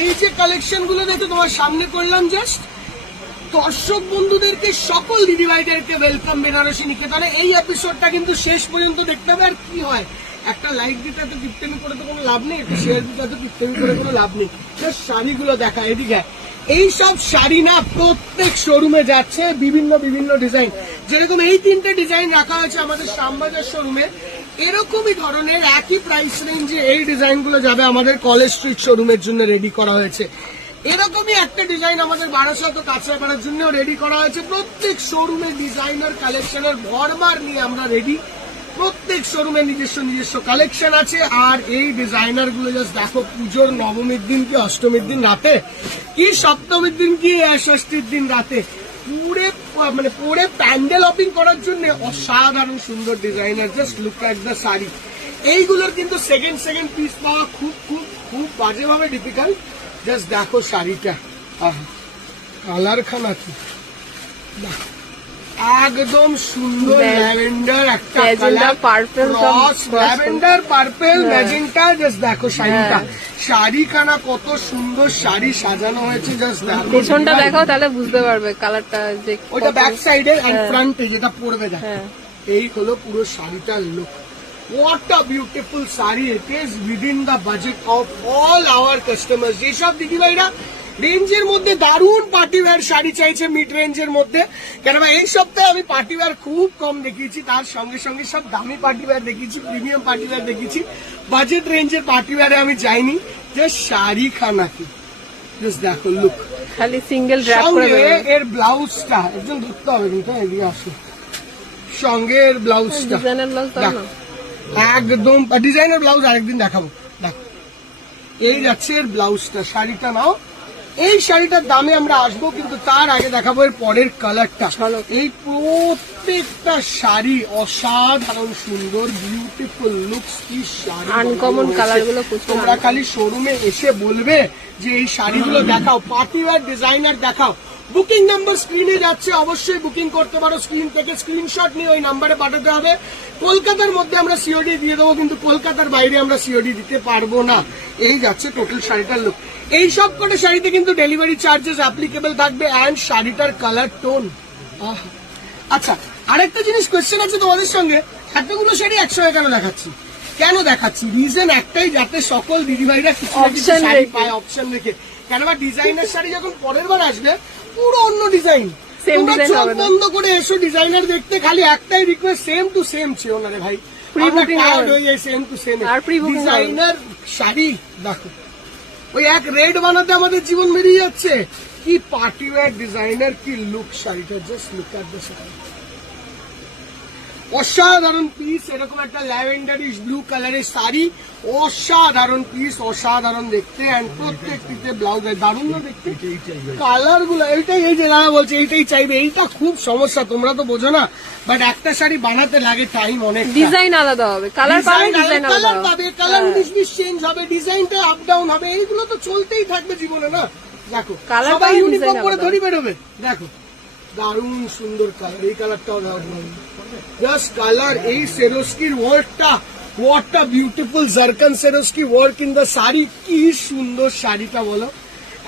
এই যে কালেকশনগুলো দেখে তোমার সামনে করলাম জাস্ট দর্শক বন্ধুদেরকে, সকল দিদিভাইদেরকে ওয়েলকাম বেনারসি নিকেতনে। এই এপিসোডটা কিন্তু শেষ পর্যন্ত দেখতে হবে, আর কি হয়? একটা লাইক দিতে তো কিপ্টেমি করে তো কোনো লাভ নেই, একটা শেয়ার দিতে তো কিপ্টেমি করে কোনো লাভ নেই। শাড়িগুলো দেখা, এদিকে। এই সব শাড়ি না প্রত্যেক শোরুমে যাচ্ছে, বিভিন্ন বিভিন্ন ডিজাইন যেরকম এই তিনটে ডিজাইন রাখা হয়েছে আমাদের শ্যামবাজার শোরুমে এরকমই ধরনের একই প্রাইস রেঞ্জে এই ডিজাইনগুলো যাবে আমাদের কলেজ স্ট্রিট শোরুমের জন্য রেডি করা হয়েছে। এরকমই একটা ডিজাইন আমাদের বারাসাত কাঁচরাপাড়ার জন্য রেডি করা হয়েছে। প্রত্যেক শোরুমে ডিজাইনার কালেকশনের ভরমার নিয়ে আমরা রেডি প্রত্যেক শোরুমে নিজস্ব নিজস্ব কালেকশন আছে। আর এই ডিজাইনারগুলো জাস্ট দেখো, পুজোর নবমীর দিন কি অষ্টমীর দিন রাতে? কি সপ্তমীর দিন কি ষষ্ঠীর দিন রাতে? পুরে মানে পুরে প্যান্ডেল অপিং করার জন্য অসাধারণ সুন্দর designer just look at the sari. এইগুলোর কিন্তু সেকেন্ড সেকেন্ড পিস পাওয়া খুব খুব খুব বাজেভাবে ডিফিকাল্ট জাস্ট দেখো শাড়িটা। কালার খানা কি। একদম সুন্দর ল্যাভেন্ডার একটা purple সব ল্যাভেন্ডার পার্পেল। ম্যাজেন্টা জাস্ট দেখো শাড়িটা। হ্যাঁ। শাড়িখানা কত সুন্দর শাড়ি সাজানো হয়েছে জাস্ট পেছনটা দেখাও তাহলে বুঝতে পারবে কালারটা যে ওইটা ব্যাক সাইডে এন্ড। ফ্রন্টে যেটা পড়বে দেখো। হ্যাঁ। এই হলো পুরো শাড়িটার look what a beautiful sari it is within the budget of all our customers যেসব দিদিভাইরা রেঞ্জের মধ্যে দারুণ পার্টি ওয়্যার শাড়ি চাইছে মিড রেঞ্জের মধ্যে কেননা এই সপ্তাহে আমি পার্টি ওয়্যার খুব কম দেখিয়েছি তার সঙ্গে সঙ্গে সব দামি পার্টি ওয়্যার দেখিয়েছি প্রিমিয়াম পার্টি ওয়্যার দেখিয়েছি। বাজেট রেঞ্জের পার্টি ওয়্যারে আমি যাইনি। শাড়ি খানা কি জাস্ট দেখো লুক খালি সিঙ্গেল ড্র্যাপ করে এর ব্লাউজটা একজন ধরতে হবে কিন্তু হ্যাঁ, এদিকে আসো। সঙ্গে এর ব্লাউজটা। একদম ডিজাইনের ব্লাউজ আরেকদিন দেখাবো। দেখো। এই যাচ্ছে এর ব্লাউজটা শাড়িটা নাও। এই শাড়িটার দামে আমরা আসব কিন্তু তার আগে দেখাবো এর পরের কালারটা। এই প্রত্যেকটা শাড়ি অসাধারণ সুন্দর বিউটিফুল লুকস কি শাড়ি আনকমন কালারগুলো তোমরা খালি শোরুমে এসে বলবে যে এই শাড়িগুলো দেখাও পার্টিওয়ার ডিজাইনার দেখাও। বুকিং নাম্বার স্ক্রিনে যাচ্ছে অবশ্যই বুকিং করতে পারো স্ক্রিন থেকে। স্ক্রিনশট নিয়ে ওই নাম্বারে পাঠাতে হবে। কলকাতার মধ্যে আমরা সিওডি দিয়ে দেবো কিন্তু কলকাতার বাইরে আমরা সিওডি দিতে পারব না। এই যাচ্ছে টোটাল শাড়িটার লুক এই সব কটা শাড়িতে কিন্তু ডেলিভারি চার্জেস অ্যাপ্লিকেবল থাকবে অ্যান্ড শাড়িটার কালার টোন আচ্ছা আরেকটা জিনিস কোয়েশ্চেন আছে তোমাদের সঙ্গে। এতগুলো শাড়ি একসঙ্গে কেন দেখাচ্ছি। কেন দেখাচ্ছি? রিজন একটাই যাতে সকল দিদিভাইরা কিছু শাড়ি। পায় অপশন রেখে। কেননা ডিজাইনার শাড়ি যখন পরের বার আসবে পুরো অন্য ডিজাইন তোমরা চোখ বন্ধ করে এসো ডিজাইনার দেখতে খালি একটাই রিকোয়েস্ট সেম টু সেম ছিল না রে ভাই। হয়ে যায় সেম টু সেম আর pre-booking ডিজাইনার শাড়ি দেখো। ওই এক রেড বানাতে আমাদের জীবন বেরিয়ে যাচ্ছে। কি পার্টি ওয়্যার ডিজাইনার কি লুক শাড়িটা just look at the sari অসাধারণ পিস এরকম একটা ল্যাভেন্ডারিশ ব্লু কালারের শাড়ি। অসাধারণ পিস অসাধারণ দেখতে। অ্যান্ড প্রত্যেকটিতে ব্লাউজ দারুণ না দেখতে? কালারগুলো এইটাই এই যে দাদা বলছে এইটাই চাইবে। এইটা খুব সমস্যা তোমরা তো বোঝো না। বাট একটা শাড়ি বানাতে লাগে টাইম অনেক ডিজাইন আলাদা হবে। কালার পাবে ডিজাইন আলাদা কালার পাবে কালার। উনিশ বিশ চেঞ্জ হবে ডিজাইনটা আপ ডাউন হবে। এইগুলো তো চলতেই থাকবে জীবনে না? দেখো সবাই ইউনিফর্ম করে। ধরি বেরোবে। দেখো। দারুণ সুন্দর কালার এই কালারটাও দারুণ জাস্ট কালার এই সেরোস্কির ওয়ার্কটা what a beautiful zircon Swarovski work in the sari, কি সুন্দর শাড়িটা বলো।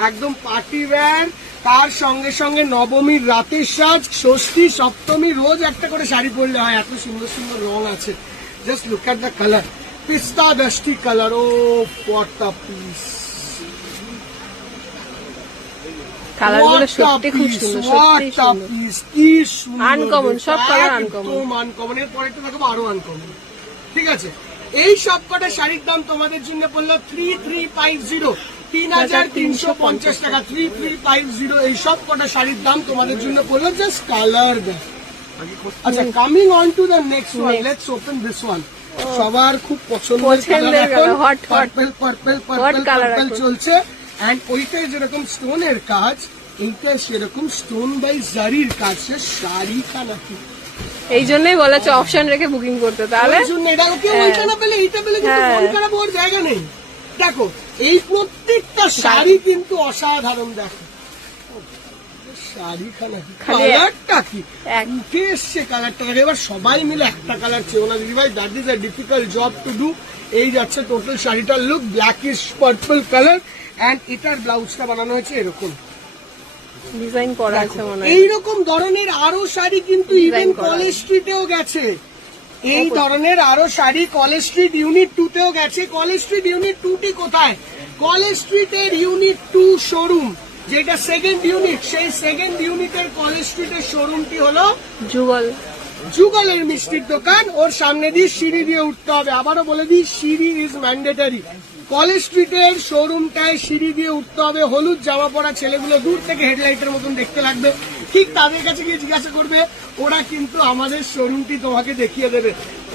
একদম পার্টি ওয়্যার তার সঙ্গে সঙ্গে নবমীর রাতের সাজ, ষষ্ঠী, সপ্তমী, রোজ একটা করে শাড়ি পরলে হয়, এত সুন্দর সুন্দর রং আছে। Just look at the colour pista dusty colour ও পিস কালারগুলো সত্যি খুব সুন্দর সত্যি সুন্দর। Uncommon, সব colour uncommon। আনকমন এর পরেরটা দেখাবো আরও আনকমন ঠিক আছে? এই সব কটা শাড়ির দাম তোমাদের জন্য পড়ল থ্রি থ্রি ফাইভ জিরো তিন হাজার তিনশো পঞ্চাশ টাকা। থ্রি থ্রি ফাইভ জিরো এই সব কটা শাড়ির দাম তোমাদের জন্য পড়ল জাস্ট কালার দেখ। আচ্ছা coming on to the next one. Let's open this one সবার খুব পছন্দের পছন্দের কালার এখন. পার্পল পার্পল পার্পল পার্পল চলছে। এন্ড ওইটাই যেরকম স্টোনের কাজ এইটা সেরকম স্টোন বাই জারির কাজ সে শাড়ি খানাকি এই জন্যই বলেছে অপশন রেখে বুকিং করতে তাহলে? জন্য এটা কেউ হ্যাঁ। ওইটা না পেলে এইটা পেলে কিন্তু হ্যাঁ। জায়গা নেই। দেখো এই প্রত্যেকটা শাড়ি কিন্তু অসাধারণ দেখো। শাড়ি কি? কালারটা কি উঠে এসছে কালারটা এবার সবাই মিলে একটা কালার চেও না দিদি ভাই that is a difficult job to do এই যাচ্ছে টোটাল শাড়িটার look black blackish purple colour and এটার ব্লাউজটা বানানো হয়েছে এরকম। ডিজাইন করা আছে মনে হয়। এইরকম ধরনের আরও শাড়ি কিন্তু ইভেন কলেজ স্ট্রিটেও গেছে। এই ধরনের আরও sari college street unit two তেও গেছে। কলেজ স্ট্রিট ইউনিট টু টি কোথায়? কলেজ স্ট্রিটের ইউনিট টু শোরুম যেটা সেকেন্ড ইউনিট সেই সেকেন্ড ইউনিটের কলেজ স্ট্রিটের শোরুমটি হলো যুগল। যুগলের মিষ্টির দোকান। ওর সামনে দিয়ে সিঁড়ি দিয়ে উঠতে হবে। আবারও বলে দিই সিঁড়ি ইজ ম্যান্ডেটারি কলেজ স্ট্রিটের শোরুমটায় সিঁড়ি দিয়ে উঠতে হবে, হলুদ জামা পরা ছেলেগুলো দূর থেকে হেডলাইটের মতন দেখতে লাগবে। ঠিক তাদের কাছে গিয়ে জিজ্ঞাসা করবে, ওরা কিন্তু আমাদের শোরুমটি তোমাকে দেখিয়ে দেবে।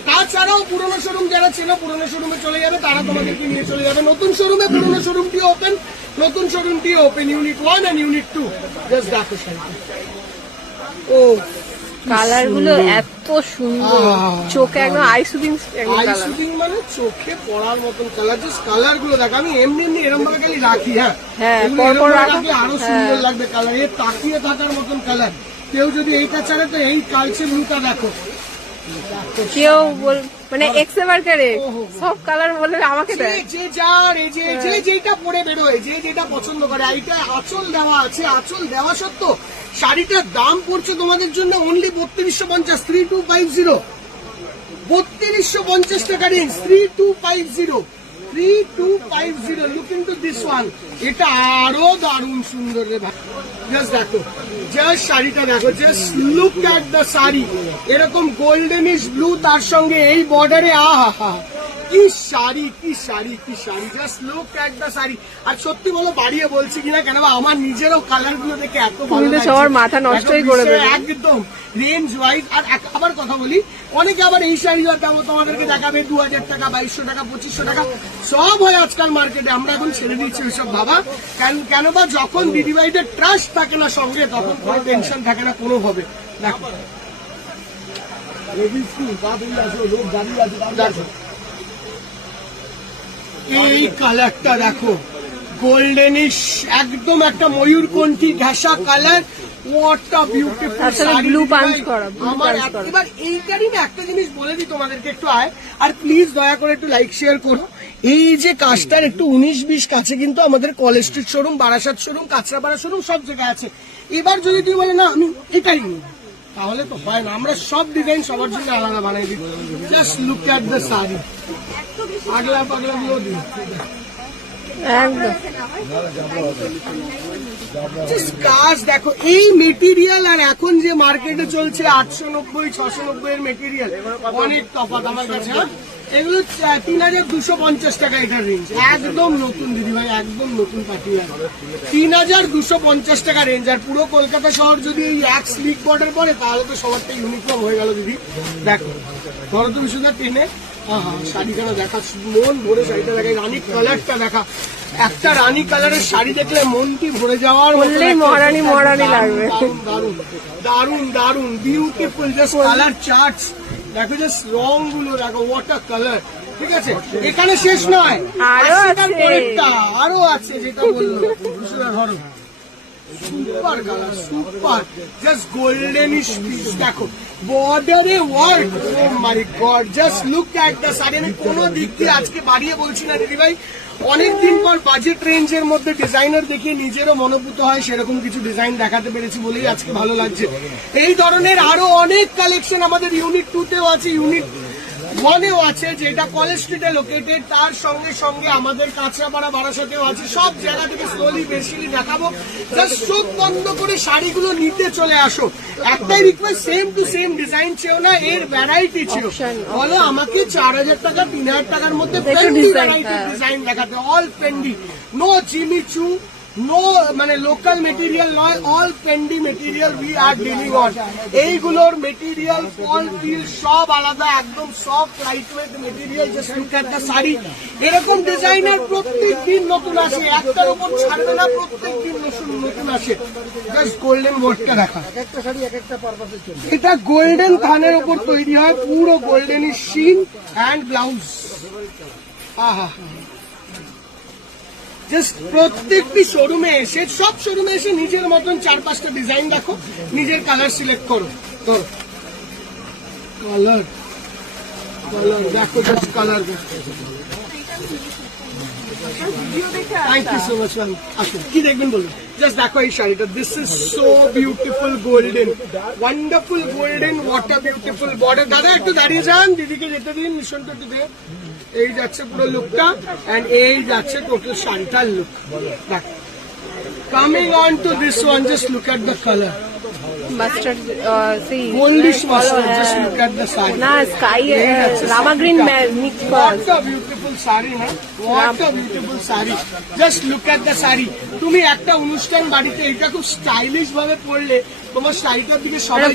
তাছাড়াও পুরনো শোরুম যারা ছিল, পুরনো শোরুমে চলে যাবে, তারা তোমাদেরকে নিয়ে চলে যাবে? নতুন শোরুমে, পুরনো শোরুমটি ওপেন নতুন শোরুমটি open unit one and unit two just দেখো। ও কালারগুলো এত সুন্দর। চোখে একদম আই সুদিং আই মানে চোখে পড়ার মতন কালার জাস্ট কালারগুলো দেখ। আমি এমনি এমনি এরকম ভাবে খালি রাখি হ্যাঁ? হ্যাঁ, এগুলো পর পর এরম ভাবে রাখো। আরও হ্যাঁ। সুন্দর লাগবে কালারের তাকিয়ে থাকার মতন কালার কেউ যদি এইটা ছাড়ে তো এই কালচে ব্লুটা দেখো। কেউ বল মানে এক্সে বার্কারে ওহো। সব কালার বলে আমাকে দেয়। যে যার এই যে যে যেটা পরে বেরোয় যে যেটা পছন্দ করে এইটা আঁচল দেওয়া আছে আঁচল দেওয়া সত্ত্বেও শাড়িটার দাম পড়ছে তোমাদের জন্য অনলি বত্রিশশো পঞ্চাশ থ্রি টু ফাইভ জিরো বত্রিশশো পঞ্চাশ টাকা range three two five zero three two five zero look this one এটা আরও দারুণ সুন্দর রে ভাই। জাস্ট দেখো জাস্ট শাড়িটা দেখো just look at the sari. এরকম গোল্ডেনিশ ব্লু তার সঙ্গে এই বর্ডারে আহা কি শাড়ি কি শাড়ি কি sari? Just look at the sari. আর সত্যি বলো বাড়িয়ে বলছি কিনা কেন আমার নিজেরও কালারগুলো দেখে এত ভালো লাগছে। সবার মাথা নষ্টই করে দেবে। একদম রেঞ্জ ওয়াইজ আর আবার কথা বলি অনেকে আবার এই শাড়িগুলোর দাম তোমাদেরকে দেখাবে দু হাজার টাকা বাইশশো টাকা পঁচিশশো টাকা সব হয় আজকাল মার্কেটে আমরা এখন ছেড়ে দিচ্ছি ওইসব ভাবা কেন কেন বা যখন দিদিভাইদের ট্রাস্ট থাকে না সঙ্গে তখন কোনো টেনশন থাকে না কোনো ভাবে দেখো। দেখো। এই কালারটা দেখো। গোল্ডেনিশ একদম একটা ময়ূরকণ্ঠী ঘেঁষা কালার বিউটিফুল করা, আমার। এবার এইটারই না একটা জিনিস বলে দিই তোমাদেরকে একটু আয়। আর প্লিজ দয়া করে একটু লাইক শেয়ার করো। এই যে কাজটার একটু উনিশ বিশ কাছে কিন্তু আমাদের college street showroom Barasat showroom Kanchrapara showroom সব জায়গায় আছে। এবার যদি তুই বলে না আমি এটাই নিই তাহলে তো হয় না আমরা সব ডিজাইন সবার জন্য আলাদা বানাই দিই just look at the sari পাগলা পাগলা গুলো দিই কাজ দেখো, এই মেটেরিয়াল আর এখন যে মার্কেটে চলছে আটশো নব্বই, ছশো নব্বই এর মেটেরিয়াল অনেক তফাত আমার কাছে হ্যাঁ? এগুলো তিন হাজার দুশো পঞ্চাশ টাকা এটার রেঞ্জ একদম নতুন দিদি ভাই একদম নতুন তিন হাজার দুশো পঞ্চাশ টাকা রেঞ্জ আর পুরো কলকাতা শহর যদি এই এক স্লিক বর্ডার পরে তাহলে তো সবারটা ইউনিফর্ম হয়ে গেল দিদি। দেখো ধরো তুমি শুধু টেনে? আহা শাড়িখানা দেখা মন ভরে শাড়িটা দেখা কালারটা দেখা। একটা রানী কালারের শাড়ি দেখলে মনটি ভরে যাওয়ার বললেই মহারানী মহারানী লাগবে। দারুণ দারুণ দারুণ বিউটিফুল জাস্ট কালার চার্টস দেখো জাস্ট রংগুলো দেখো ওয়াটার কালার ঠিক আছে? এখানে শেষ নয়। আরও আছে। আরও আছে যেটা বলল। ধরো। Super colour super just goldenish piece দেখো। বর্ডারে work oh my god just look at the sari আমি কোনো দিক দিয়ে আজকে বাড়িয়ে বলছি না দিদি ভাই অনেকদিন পর বাজেট রেঞ্জের মধ্যে ডিজাইনার দেখিয়ে নিজেরও মনোভূত হয়, সেরকম কিছু ডিজাইন দেখাতে পেরেছি বলেই আজকে ভালো লাগছে। এই ধরনের আরও অনেক কালেকশন আমাদের ইউনিট টু তেও আছে ইউনিট ওয়ানেও আছে যেটা কলেজ স্ট্রিটে লোকেটেড তার সঙ্গে সঙ্গে আমাদের কাঁচরাপাড়া বারাসাতেও আছে। সব জায়গা থেকে স্লোলি বেসিলি দেখাবো। জাস্ট চোখ বন্ধ করে শাড়িগুলো নিতে চলে আসো। একটাই request same to same design ছিল না এর ভ্যারাইটি ছিল Option, বলো আমাকে চার হাজার টাকা তিন হাজার টাকার মধ্যে ভ্যারাইটির হ্যাঁ। ডিজাইন দেখাতে। অল পেন্ডি নো জিমিচু নো মানে লোকাল মেটেরিয়াল নয় all পেন্ডি material we are dealing on এইগুলোর মেটেরিয়াল ফল ফিল সব আলাদা একদম soft light weight material just look at the sari. এরকম ডিজাইনের প্রত্যেক দিন নতুন আসে একটার উপর ছাড়বে না প্রত্যেক দিন নতুন নতুন আসে। জাস্ট গোল্ডেন বোর্ডটা দেখা। এটা গোল্ডেন থানের উপর তৈরি হয় পুরো গোল্ডেন শিন অ্যান্ড ব্লাউজ আহা। জাস্ট প্রত্যেকটি শোরুমে এসে, সব শোরুমে এসে নিজের মতন চার পাঁচটা ডিজাইন দেখো, নিজের কালার সিলেক্ট করো। ধরো। কালার কালার দেখো কালার কি দেখবেন দেখো এই শাড়িটা। Wonderful golden water beautiful border দাদা, একটু দাঁড়িয়ে যান। দিদিকে যেতে দিন মিশন করতে দে। এই যাচ্ছে পুরো লুকটা অ্যান্ড এই যাচ্ছে টোটাল শাড়িটার look coming on to this one just look at the colour mustard সেই গোল্ডিশ follow, মাস্টার হ্যাঁ। Just look at the sari না sky rama green mix What a beautiful saree, না? What a beautiful saree. Just look at the saree. তুমি একটা অনুষ্ঠান বাড়িতে এটা খুব স্টাইলিশ ভাবে পড়লে তোমার শাড়িটার দিকে সবাই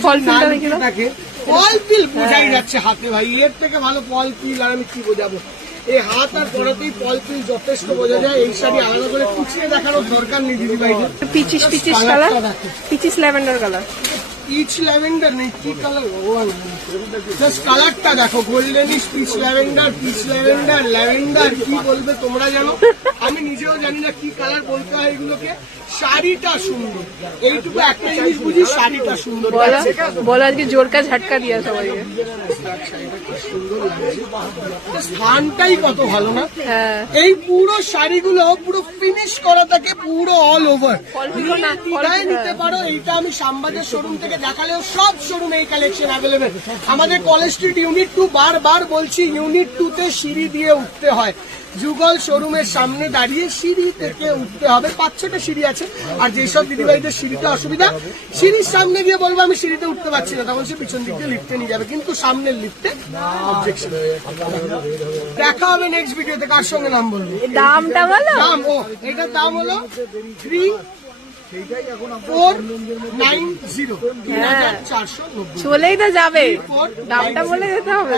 না। থাকে ফল ফিল বোঝাই যাচ্ছে হাতে ভাই এর থেকে ভালো ফল ফিল আর আমি কি বোঝাবো এই হাত আর পরাতেই ফিল যথেষ্ট বোঝা যায়। এই শাড়ি আলাদা করে কুচিয়ে দেখানোর দরকার নেই দিদি ভাই peaches peaches colour peaches lavender colour peach lavender নেই কি কালার ভগবান জাস্ট কালারটা দেখো goldenish peach lavender peach lavender lavender কি বলবে তোমরা জানো? আমি নিজেও জানি না কি কালার বলতে হয় এগুলোকে। শাড়িটা সুন্দর। এইটুকু একটা জিনিস বুঝি শাড়িটা সুন্দর। বলো আজকে জোরকা ঝাটকা দিয়া সবাইকে। স্থানটাই কত ভালো না? হ্যাঁ। এই পুরো শাড়িগুলো পুরো ফিনিশ করা থাকে পুরো অল ওভার নিতে পারো এইটা আমি শ্যামবাজার শোরুম থেকে দেখালেও সব শোরুম এই কালেকশন অ্যাভেলেবেল আমাদের কলেজ স্ট্রিট ইউনিট টু বারবার বলছি ইউনিট টু তে সিঁড়ি দিয়ে উঠতে হয়। যুগল শোরুমের সামনে দাঁড়িয়ে সিঁড়ি থেকে উঠতে হবে। পাঁচ ছটা সিঁড়ি আছে। আর যেসব দিদিভাইদের সিঁড়িতে অসুবিধা সিঁড়ির সামনে গিয়ে বলব আমি সিঁড়িতে উঠতে পারছি না। তখন সে পিছন দিক দিয়ে লিফটে নিয়ে যাবে। কিন্তু সামনের লিফটে অবজেকশন দেখা হবে নেক্সট ভিডিওতে কার সঙ্গে নাম বলব? দামটা বলো। দাম ও এটার দাম হলো থ্রি চলেই তো যাবে। দামটা বলে যেতে হবে